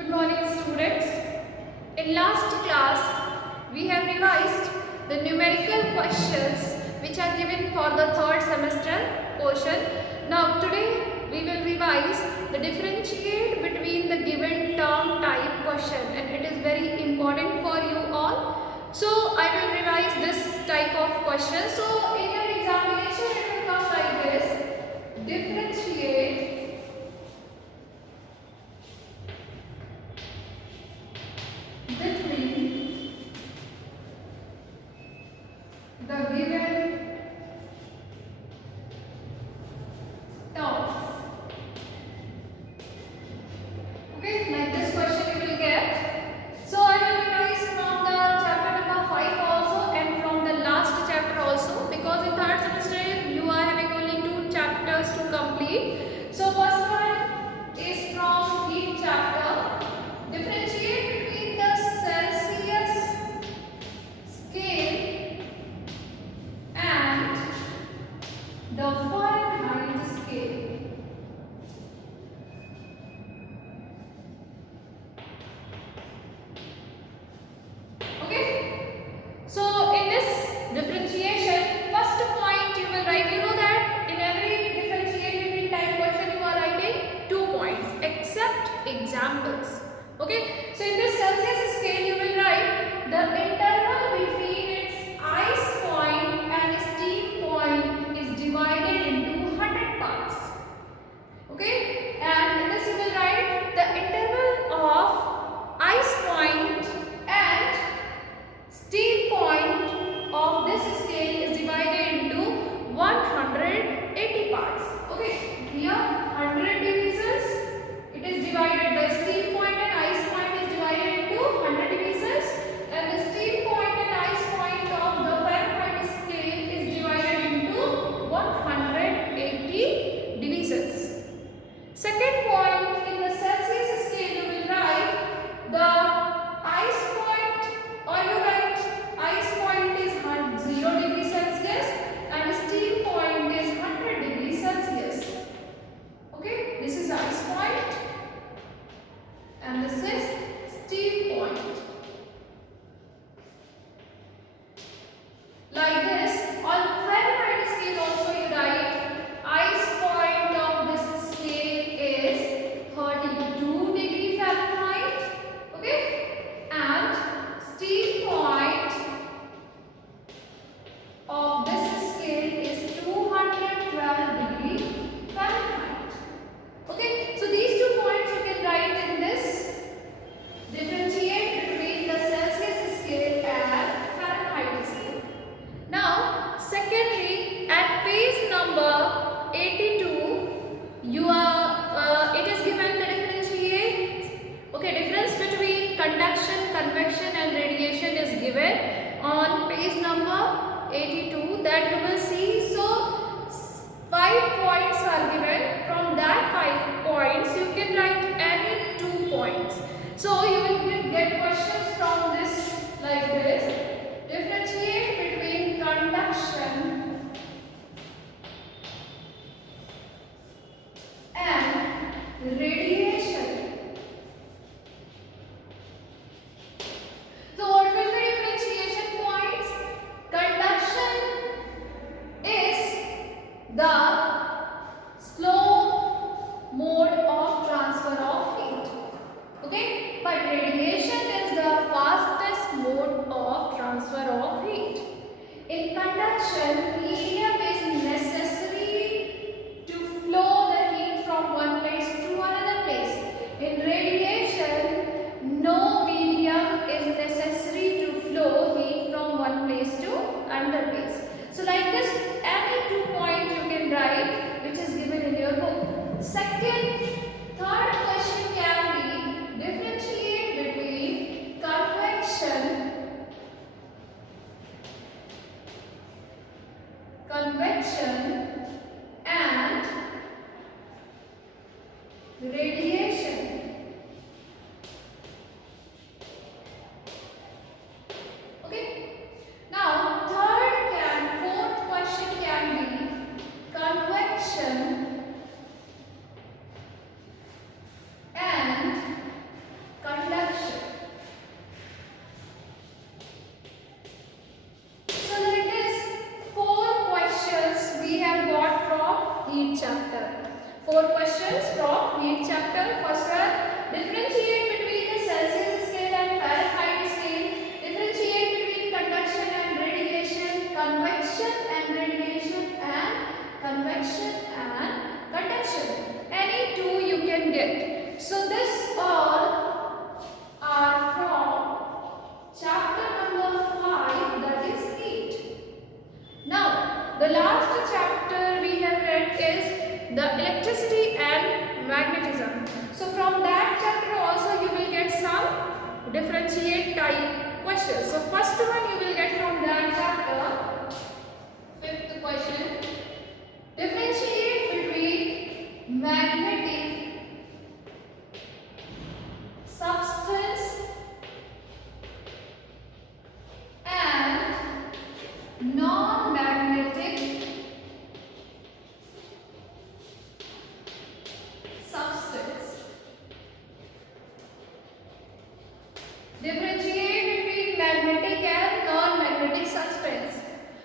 Good morning, students. In last class, we have revised the numerical questions which are given for the third semester portion. Now today we will revise the differentiate between the given term type question, and it is very important for you all. So I will revise this type of question. So in your examination it will come like this: differentiate between the given terms. Okay, like this question you will get. So I will revise from the chapter number 5 also and from the last chapter also, because in third semester you are having only 2 chapters to complete. So first one is from each chapter. Differentiate between the Celsius scale and the Fahrenheit scale. Okay. So in this differentiation, first point you will write. You know that in every differentiate between type question you are writing 2 points except examples. Okay. So in this Celsius scale you will write the interval between its ice point and steam point is divided into 100 parts. Okay. And in this you will write the interval of ice point and steam point of this scale is divided into 180 parts. Okay, here 100 divisions. It is divided by steam point and ice point is divided into 100 divisions, and the steam point and ice point of the Fahrenheit scale is divided into 180 divisions. Second point, in the Celsius scale you will write the ice point, or you write ice point is 0 degrees Celsius and steam point is 100 degrees Celsius. Okay, this is ice point and this is steam point. Like this, on Fahrenheit scale also you write ice point of this scale is 32 degree Fahrenheit. Okay, and steam point of this scale is 212 degree Fahrenheit. Okay, so these 2 points you can write in this differentiate between the Celsius scale and Fahrenheit scale. Now, secondly, at page number 82, you are it is given the differentiate. Okay, difference between conduction, convection, and radiation is given on page number 82. That you will see. So 5 points are given. From that 5 points, you can write any 2 points. So you will get questions from this like this: differentiate between conduction and radiation. So what will be differentiation points? Conduction is the slow mode of transfer of heat. Okay, but radiation is the fastest mode of transfer of heat. In conduction, medium is necessary to flow the heat from one place to another place. In radiation, no medium is necessary to flow heat from one place to another place. So like this, any 2 points you can write which is given in your book. Third question can be differentiate between convection Differentiate between magnetic and non-magnetic substance.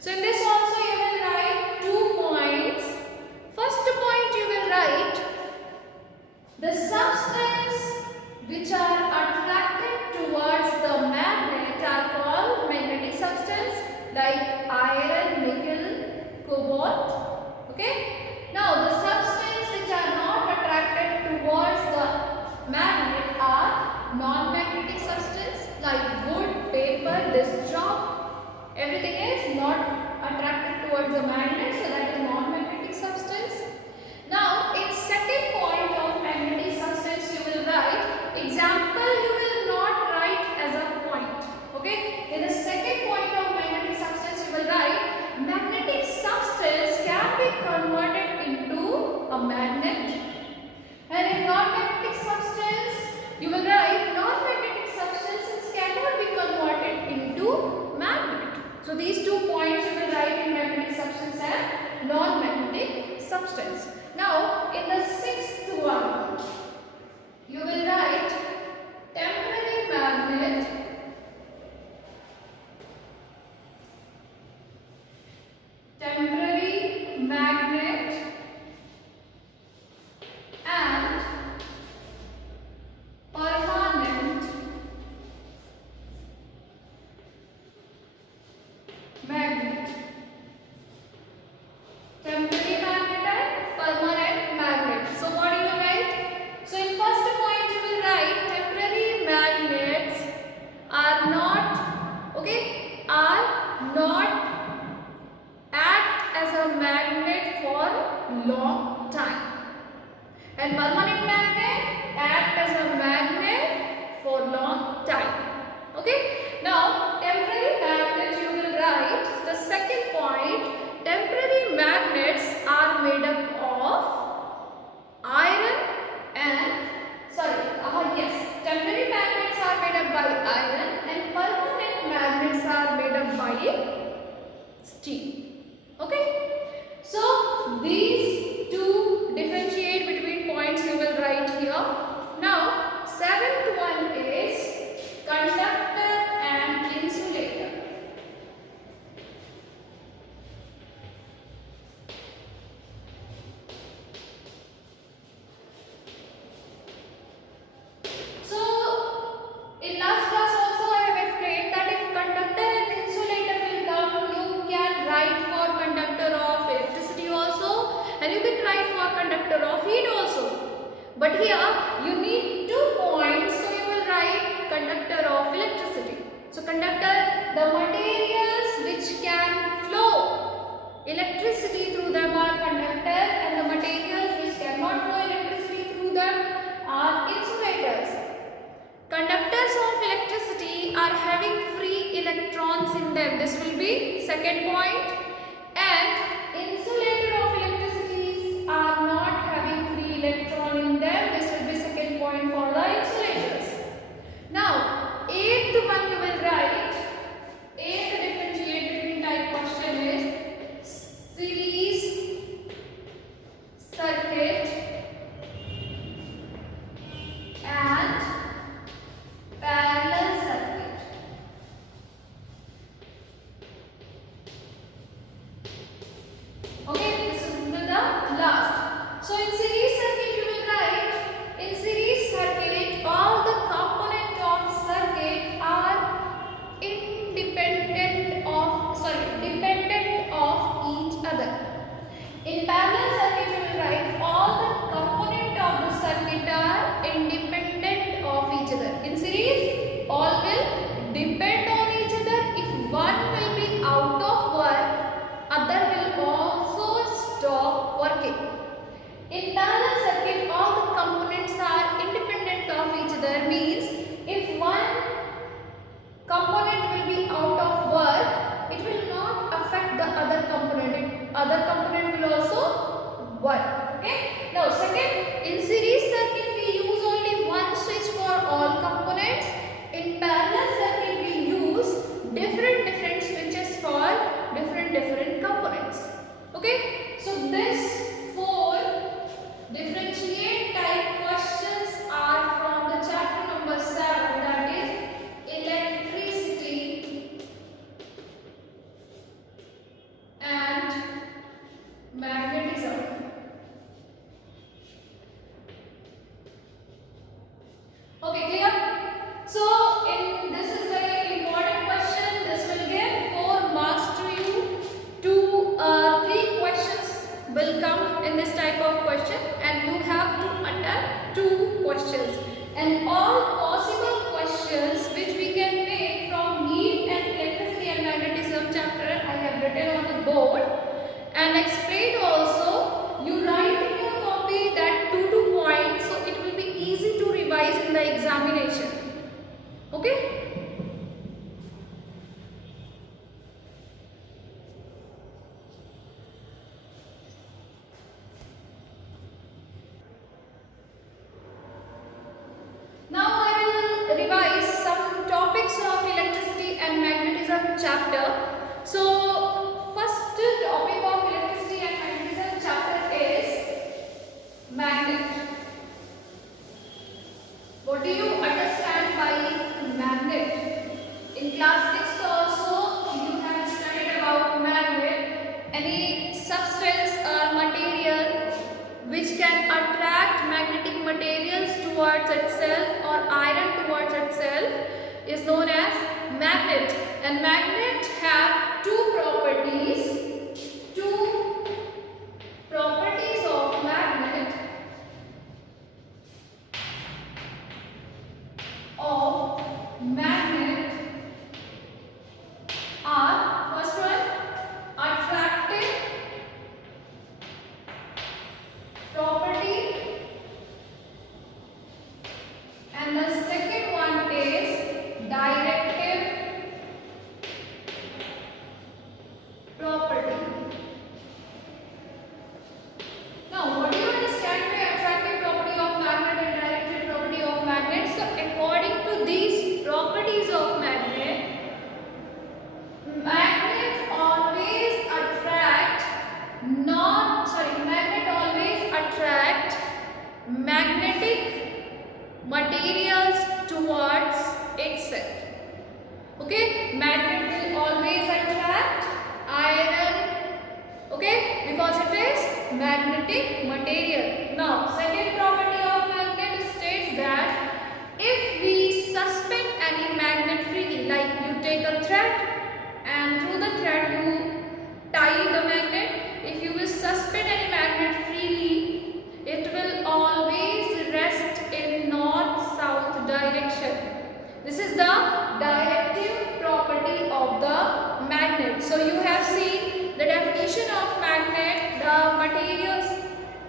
So in this also you will write 2 points. First point you will write the substance which are attracted towards the magnet are called magnetic substance, like iron, nickel, cobalt. Okay. Now the substance which are not attracted towards the magnet are non-magnetic substance, like wood, paper, this chalk. Everything is not attracted towards the magnet, so that is non-magnetic substance. Now in second point of magnetic substance you will write example, you will not write as a point. Okay. In the second point of magnetic substance you will write magnetic substance can be converted into a magnet, and in non-magnetic substance you will write non-magnetic substances cannot be converted into magnet. So these 2 points you will write in magnetic substance and non-magnetic substance. Now in the sixth one you will write temporary magnet and permanent magnet. Temporary magnet and permanent magnet. So what you will write? So in first point you will write temporary magnets are not, okay, are not act as a magnet for long time, and permanent magnet act as a magnet for long time. Okay. Now temporary magnets you will write the second point. Temporary magnets are made up of iron and temporary magnets are made up by iron and permanent magnets are made up by steel. Okay. So these two differentiate between points you will write here. Now seventh one is conductor and insulator. So in last class also I have explained that if conductor and insulator will come, you can write for conductor of electricity also, and you can write for conductor of heat also. But here you need 2 points, so you will write conductor of electricity. So conductor, the materials which can flow electricity through them are conductor, and the materials which cannot flow electricity through them are insulators. Conductors of electricity are having free electrons in them. This will be second point. And insulator of electricities are not having free electron in them. This will be second point for the insulators. Now, eighth one you will write. Eighth differentiate between type question is series circuit and parallel circuit. Okay, this is the last. So in series circuit you will write, in series circuit all the components of circuit are dependent of each other. In parallel circuit you will write all the components of the circuit are independent of each other. In series all will depend on each other. If one will be out of work, other will also stop working. In parallel circuit all the components are independent of each other, means if one component will be out of work, it will not affect the other component. Other component will also work. Okay. Now second, in series circuit we use only one switch for all components. In parallel circuit we use different switches for different components. Okay. So this 4 differentiate type questions are from the chapter number 7, that is will come in this type of question, and you have to attempt 2 questions, and all possible questions which we can make from heat and electricity and magnetism chapter I have written on the board and explained also. You write in your copy that 2 points, so it will be easy to revise in the examination. Okay? Now I will revise some topics of electricity and magnetism chapter. So first topic of electricity and magnetism chapter is magnet. What do you understand by magnet? In class 6 also you have studied about magnet, any substance or material which can attract magnetic materials towards itself or iron towards itself is known as magnet. And magnet have 2 properties. 2 properties of magnet are, first one, attractive property, and the second one is directive property. Now, what do you understand by attractive property of magnet and directive property of magnet? So, according to these properties of magnet always attract magnetic materials towards itself. Okay, magnet will always attract iron, okay, because it is magnetic material. Now, second property of magnet states that if we suspend any magnet freely, like you take a thread and through the thread you tie the magnet, if you will suspend any magnet freely, it will always rest in north-south direction. This is the directive property of the magnet. So you have seen the definition of magnet, the materials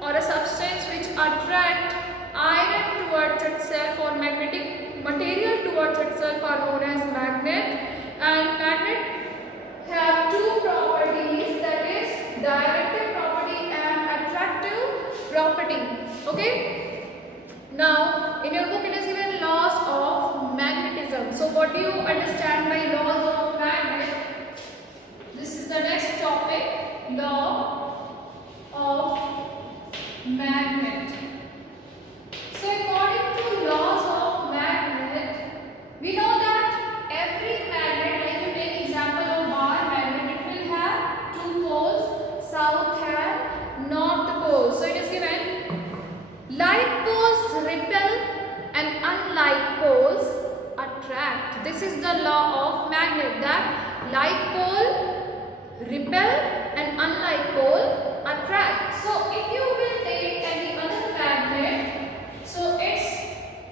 or a substance which attract iron towards itself or magnetic material towards itself are known as magnet. And magnet have 2 properties, that is directive property and attractive property. Okay? Now, in your book it is given laws of magnetism. So, what do you understand by laws of magnet? This is the next topic, law of magnet. So, according to laws of magnet, we know that every magnet, like you take example of bar magnet, it will have 2 poles, south and north poles. So, it is given like poles repel and unlike poles attract. This is the law of magnet, that like pole repel and unlike pole attract. So if you will take any other magnet, so its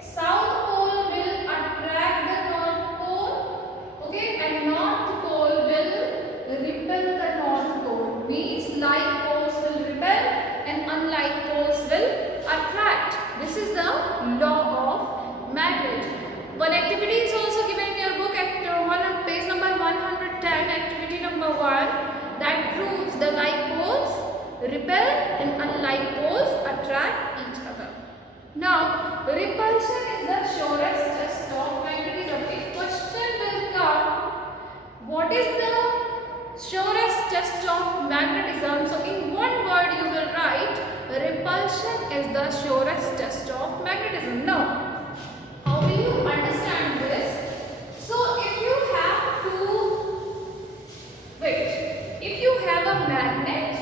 south pole will attract the north pole, okay, and north pole will repel the north pole. Means like poles will repel and unlike poles will attract. This is the law of magnet. One activity is also given in your book at page number 110, activity number 1, that proves the like poles repel and unlike poles attract each other. Now, repulsion is the surest test of magnetism. If question will come, what is the surest test of magnetism? So, in one word you will write, repulsion is the surest test of magnetism. Now, how will you understand this? So, if you have a magnet,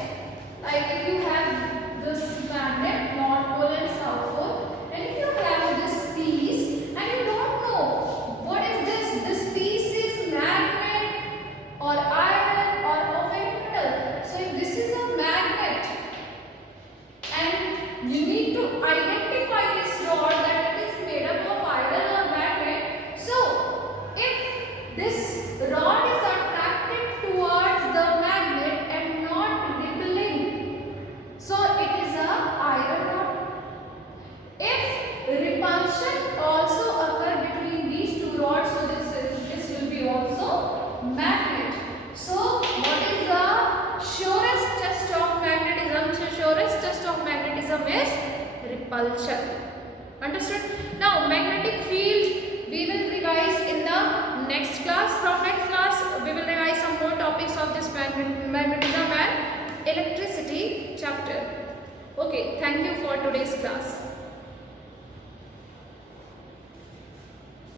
like if you have this magnet, north pole and south pole, and if you have this piece and repulsion. Understood? Now magnetic field we will revise in the next class. From next class we will revise some more topics of this magnetism and electricity chapter. Okay, thank you for today's class.